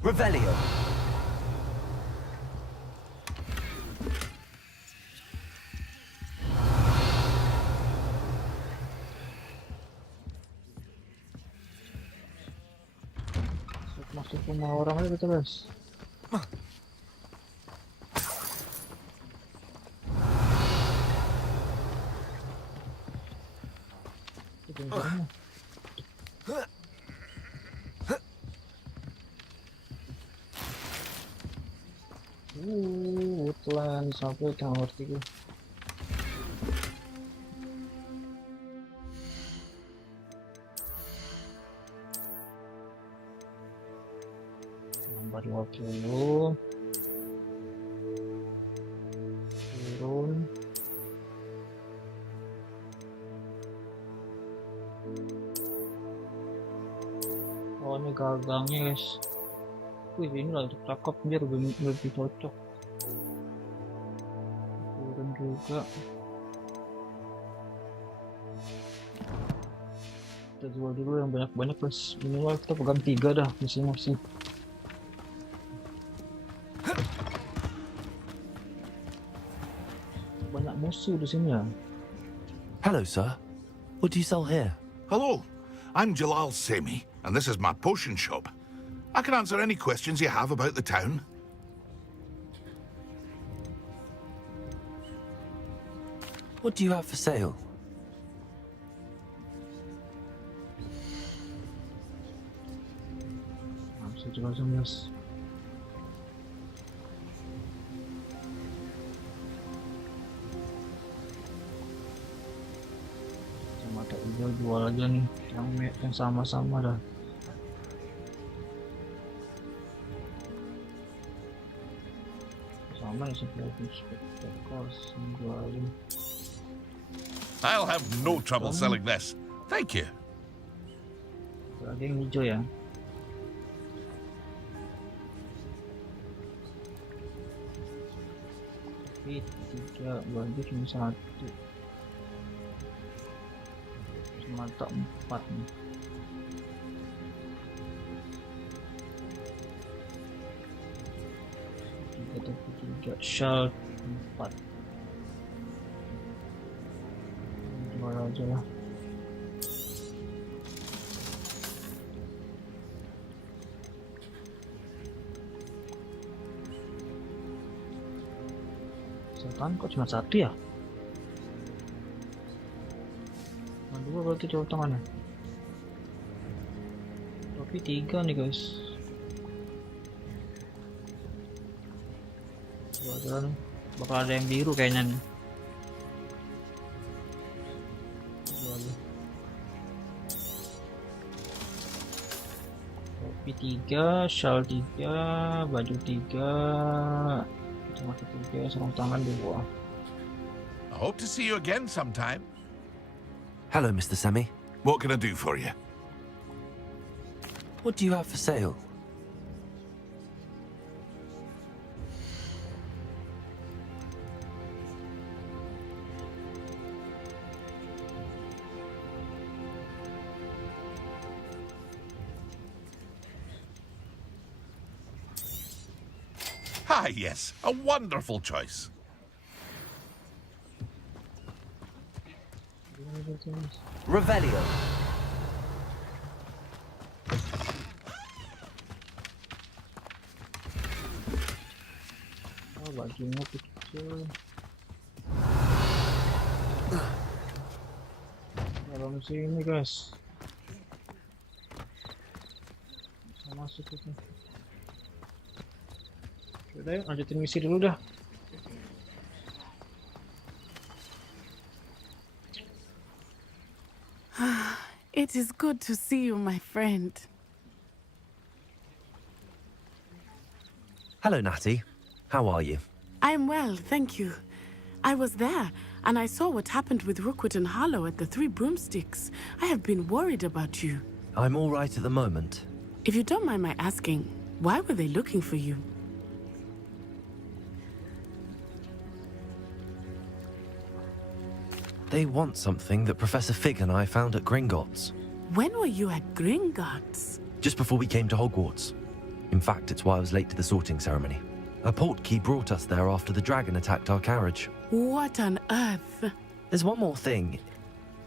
Revelio. Masuk rumah orang aja kita, guys. Woodland sampai gak ngerti gue. Nomor 20 turun. Oh, ini gagangnya, guys. Wih, ini lah cakep, biar lebih cocok. Turun juga. Kita jual dulu yang banyak-banyak, guys. Minimal kita pegang 3 dah masing-masing. Banyak musuh di sini ya. Hello, sir. What do you sell here? Hello, I'm Jalal Semi, and this is my potion shop. I can answer any questions you have about the town. What do you have for sale? Bisa jelasin, guys. Mata hijau jual aja nih, yang sama-sama dah. Sama ya seperti spectacles jualin. I'll have no trouble selling this. Thank you. Ada yang hijau ya. Tapi 3 baju cuma 1. Mata 4 nih. Tiga shell 4. Jual aja lah. Setan kok cuma 1 ya? Dua berarti jauh tangannya. Tapi 3 nih, guys. Jualan bakal ada yang biru kayaknya nih. Jual. Topi 3, shawl 3, baju 3, kacamata 3, sarung tangan 2. I hope to see you again sometime. Hello, Mr. Semi. What can I do for you? What do you have for sale? Ah, yes, a wonderful choice. Revelio. Oh, bajunya kecil. Dalam sini, guys. Bisa masuk itu. Udah yuk, lanjutin misi dulu dah. It is good to see you, my friend. Hello, Natty. How are you? I'm well, thank you. I was there, and I saw what happened with Rookwood and Harlow at the Three Broomsticks. I have been worried about you. I'm all right at the moment. If you don't mind my asking, why were they looking for you? They want something that Professor Fig and I found at Gringotts. When were you at Gringotts? Just before we came to Hogwarts. In fact, it's why I was late to the sorting ceremony. A portkey brought us there after the dragon attacked our carriage. What on earth? There's one more thing.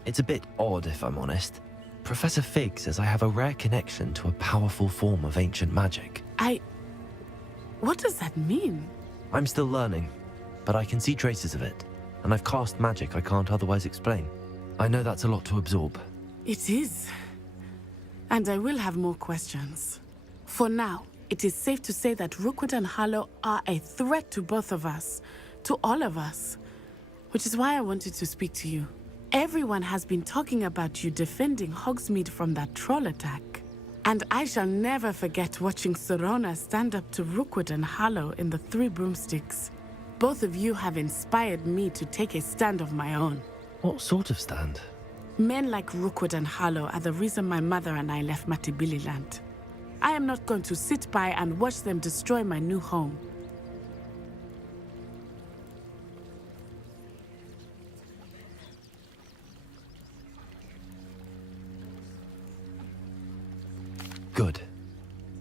It's a bit odd, if I'm honest. Professor Fig says I have a rare connection to a powerful form of ancient magic. What does that mean? I'm still learning, but I can see traces of it, and I've cast magic I can't otherwise explain. I know that's a lot to absorb. It is. And I will have more questions. For now, it is safe to say that Rookwood and Harlow are a threat to both of us, to all of us, which is why I wanted to speak to you. Everyone has been talking about you defending Hogsmeade from that troll attack. And I shall never forget watching Sorona stand up to Rookwood and Harlow in the Three Broomsticks. Both of you have inspired me to take a stand of my own. What sort of stand? Men like Rookwood and Harlow are the reason my mother and I left Matibililand. I am not going to sit by and watch them destroy my new home. Good.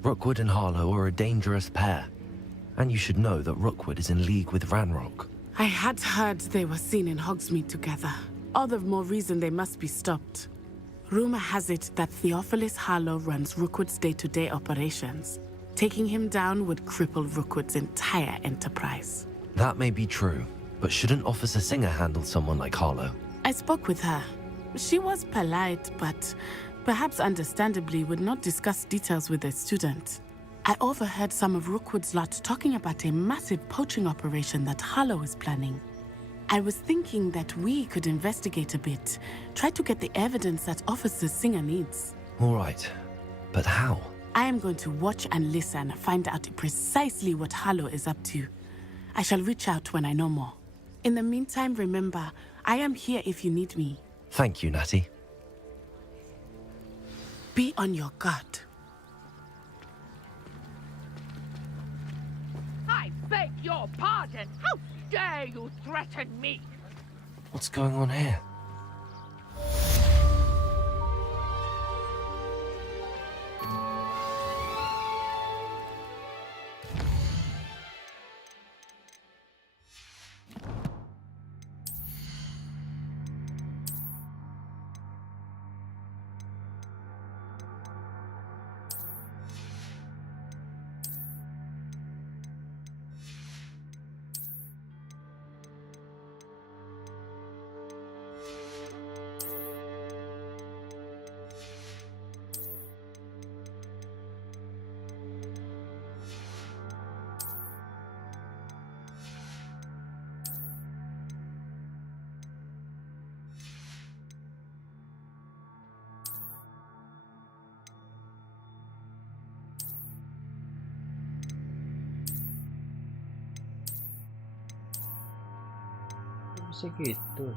Rookwood and Harlow are a dangerous pair. And you should know that Rookwood is in league with Ranrock. I had heard they were seen in Hogsmeade together. All the more reason they must be stopped. Rumor has it that Theophilus Harlow runs Rookwood's day-to-day operations. Taking him down would cripple Rookwood's entire enterprise. That may be true, but shouldn't Officer Singer handle someone like Harlow? I spoke with her. She was polite, but perhaps understandably would not discuss details with a student. I overheard some of Rookwood's lot talking about a massive poaching operation that Harlow is planning. I was thinking that we could investigate a bit, try to get the evidence that Officer Singer needs. All right, but how? I am going to watch and listen, find out precisely what Harlow is up to. I shall reach out when I know more. In the meantime, remember, I am here if you need me. Thank you, Natty. Be on your guard. I beg your pardon. How dare you threaten me? What's going on here? Bisa gitu.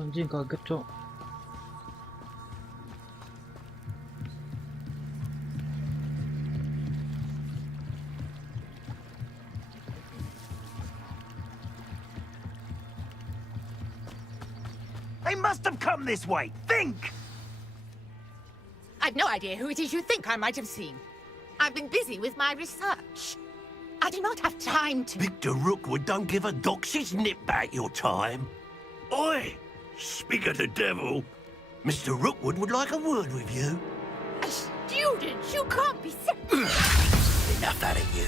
Anjing kaget, Cok. They must have come this way. Think! I've no idea who it is you think I might have seen. I've been busy with my research. I do not have time to... Victor Rookwood don't give a doxy's nip back your time. Oi! Speak of the devil. Mr. Rookwood would like a word with you. A student? You can't be serious. Enough out of you.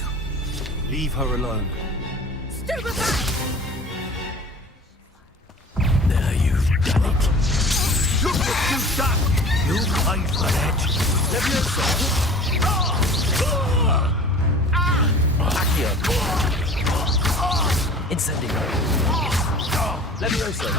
Leave her alone. Stupefy! Now you've done it. Look what you've done! You'll pay for that. Leviosa! Accio. Incendio. Leviosa.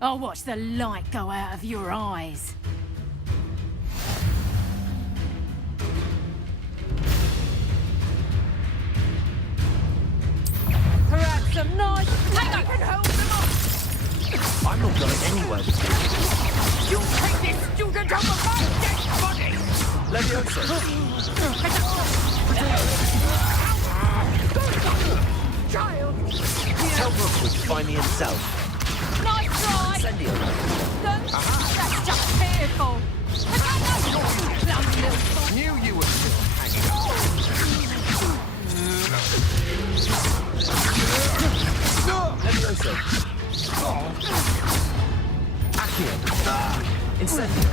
I'll watch the light go out of your eyes. Perhaps some nice I can hold them off. I'm not going anywhere. You take this student over my dead body! Leviosa. Child! Tell Rookwood to find me himself. Nice try! Incendio. That's just fearful. Knew you were still hanging on. Leviosa. Accio. Incendio.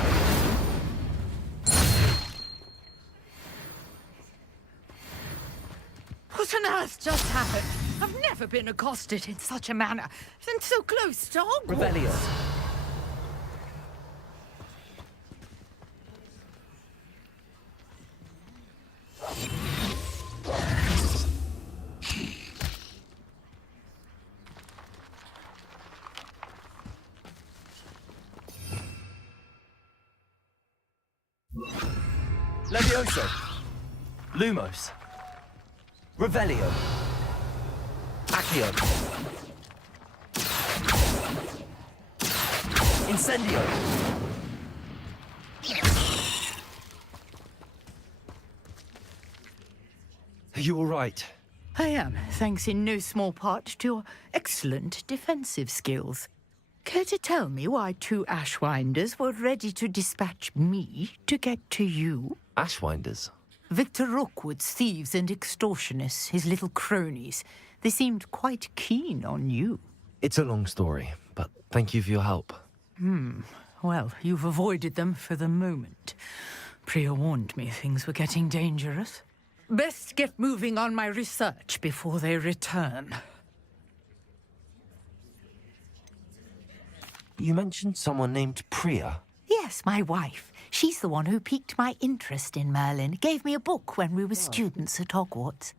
What on earth just happened? I've never been accosted in such a manner, and so close to Hogwarts. Revelio. Levioso. Lumos. Revelio. Accio. Incendio. Are you all right? I am, thanks in no small part to your excellent defensive skills. Care to tell me why two Ashwinders were ready to dispatch me to get to you? Ashwinders? Victor Rookwood's thieves and extortionists, his little cronies. They seemed quite keen on you. It's a long story, but thank you for your help. Well, you've avoided them for the moment. Priya warned me things were getting dangerous. Best get moving on my research before they return. You mentioned someone named Priya. Yes, my wife. She's the one who piqued my interest in Merlin. Gave me a book when we were students at Hogwarts.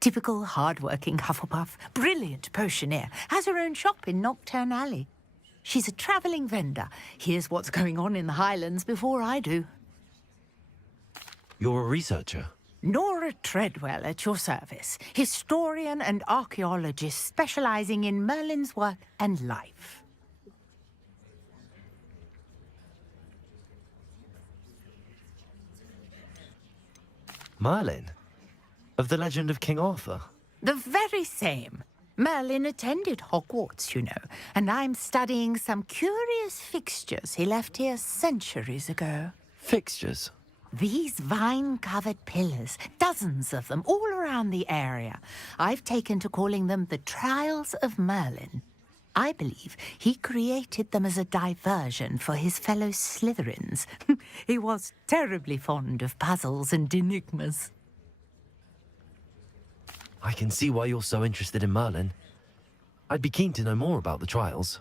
Typical hard-working Hufflepuff. Brilliant potioneer. Has her own shop in Knockturn Alley. She's a travelling vendor. Hears what's going on in the Highlands before I do. You're a researcher? Nora Treadwell at your service. Historian and archaeologist specialising in Merlin's work and life. Merlin? Of the legend of King Arthur? The very same. Merlin attended Hogwarts, you know, and I'm studying some curious fixtures he left here centuries ago. Fixtures? These vine-covered pillars, dozens of them, all around the area. I've taken to calling them the Trials of Merlin. I believe he created them as a diversion for his fellow Slytherins. He was terribly fond of puzzles and enigmas. I can see why you're so interested in Merlin. I'd be keen to know more about the trials.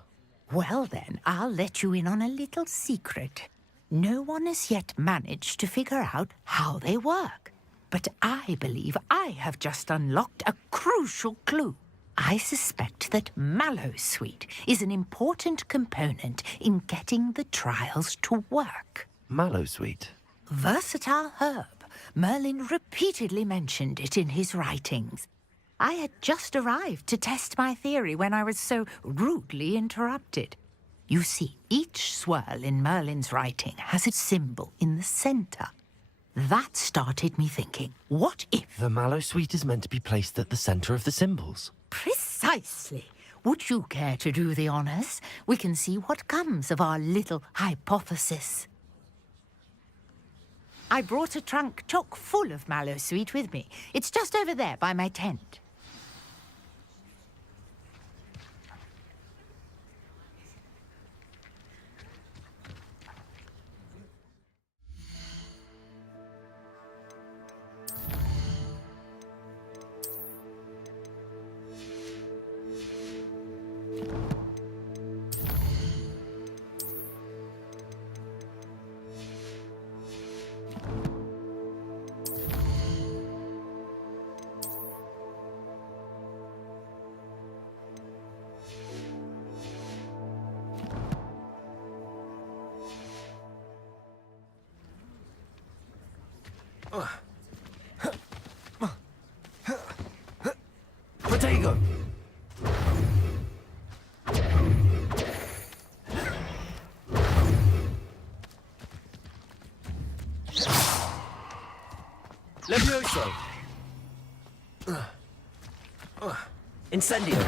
Well then, I'll let you in on a little secret. No one has yet managed to figure out how they work. But I believe I have just unlocked a crucial clue. I suspect that Mallowsweet is an important component in getting the trials to work. Mallowsweet? Versatile herb. Merlin repeatedly mentioned it in his writings. I had just arrived to test my theory when I was so rudely interrupted. You see, each swirl in Merlin's writing has a symbol in the centre. That started me thinking, what if... The Mallowsweet is meant to be placed at the centre of the symbols. Precisely. Would you care to do the honours? We can see what comes of our little hypothesis. I brought a trunk chock full of Mallowsweet with me. It's just over there by my tent. Potato! Levioso! Incendio!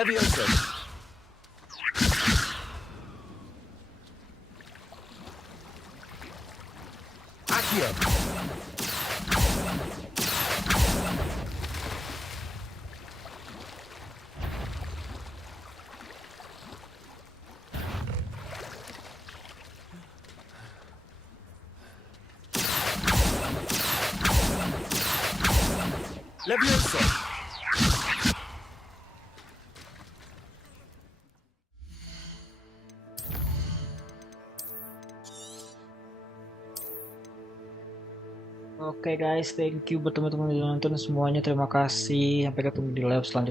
Levioso! Accio! Levioso! Oke guys, thank you buat teman-teman yang nonton semuanya. Terima kasih. Sampai ketemu di live selanjutnya.